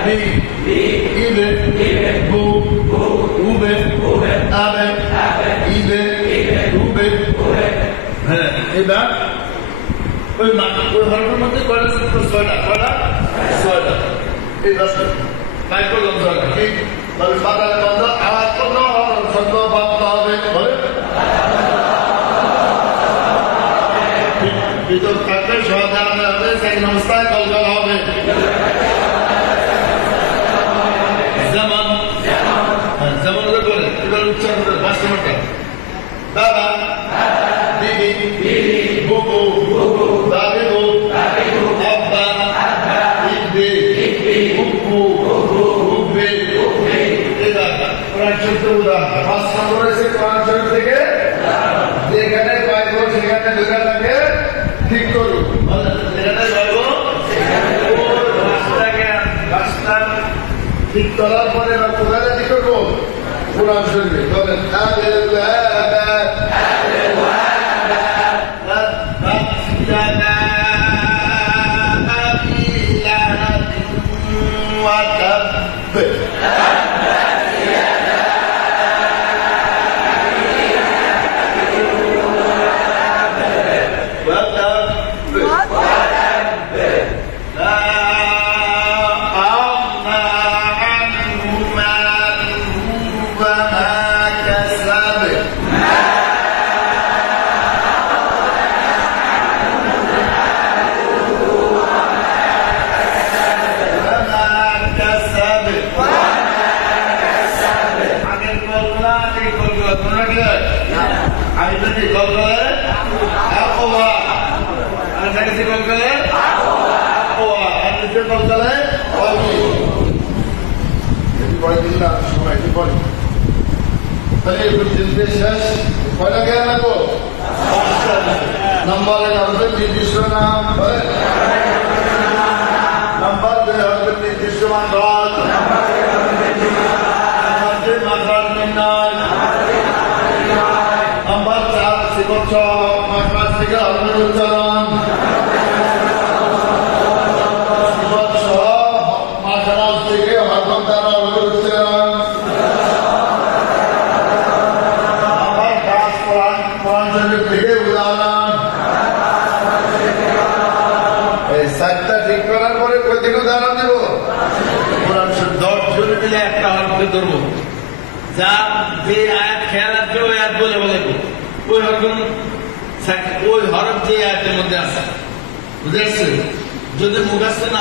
Ibe, Bu, Ube, Abe, Ibe, Ube, হ্যাঁ এবার ওই হরফের মধ্যে কয়টা ছয়টা এই দশটা তাই করলাম ছয়টা কি বলে বাতাস বন্ধ আওয়াজ বন্ধ শব্দ বন্ধ হবে বলে ভিতর থাকবে সহজান হবে সেকেন্ড অবস্থায় কলকল হবে যেমন যেমন করে এবার উচ্চারণ করে বাস্তবটা দাদা দিদি বুবু দাদিবু আব্বা ইব্বে উব্বু উব্বে এবার কোরআন শব্দ উদাহরণ 5 নম্বর রয়েছে কোরআন শরীফ থেকে যেখানে পাইব সেখানে ধরে থাকে ঠিক করুন যেখানে পাইব রাস্তা ঠিক করার পরে এবার কোথায় ঠিক করবো কোরআন শরীফে বলেন নম্বরের হবে নির্দিষ্ট নাম নম্বর 2 হবে নির্দিষ্ট মাত্রাত মাত্রাত নির্ণয় নম্বর 4 শিবচ্ছ মাত্রাত থেকে হরফের উচ্চারণ শিবচ্ছ মাত্রাত থেকে হরফ দ্বারা হরফের উচ্চারণ নম্বর 5 কোরআন শরীফ থেকে উদাহরণ এই 7টা ঠিক করার পরে কই থেকে উদাহরণ দেব কোরআন শরীফ 10 জন মিলে একটা হরফকে ধরবো যা যে আয়াত খেয়াল আসবে ওই আয়াত বলে ওই হরফ যে আয়াতের মধ্যে আছে বুঝে আসছে যদি মুখস্থ না